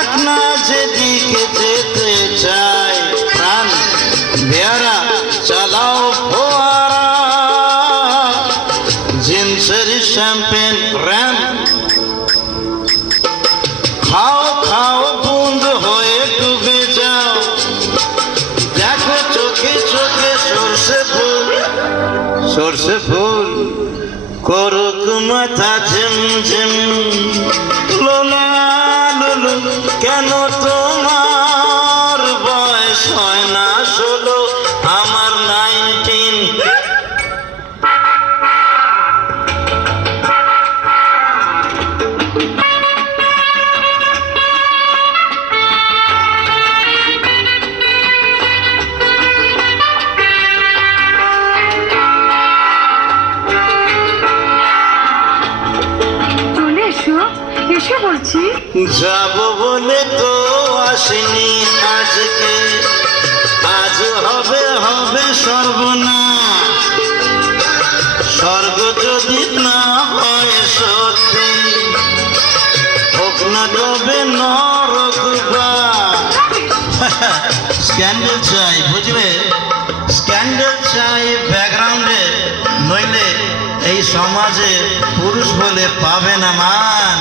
যাক না যেদিকে যেতে চাই প্রাণ বেয়ারা চালাও ফোয়ারা জিন্সের শ্যাম্পেন র্যাম খাও খাও বুঁদ হয়ে ডুবে যাও দেখো চোখে চোখে সর্ষে ফুল করুক মাথা ঝিমঝিম লোলা লুলু কেন তোমার বয়স হয় না 16 আমার 19 এসে বলছি যাব বলে তো আসিনি আজকে আজ হবে হবে সর্বনাশ স্বর্গ যদি না হয় সত্যি হোক না তবে নরক স্ক্যান্ডেল চাই বুঝলে স্ক্যান্ডেল চাই ব্যাকগ্রাউন্ডে নইলে এই সমাজে পুরুষ বলে পাবে না মান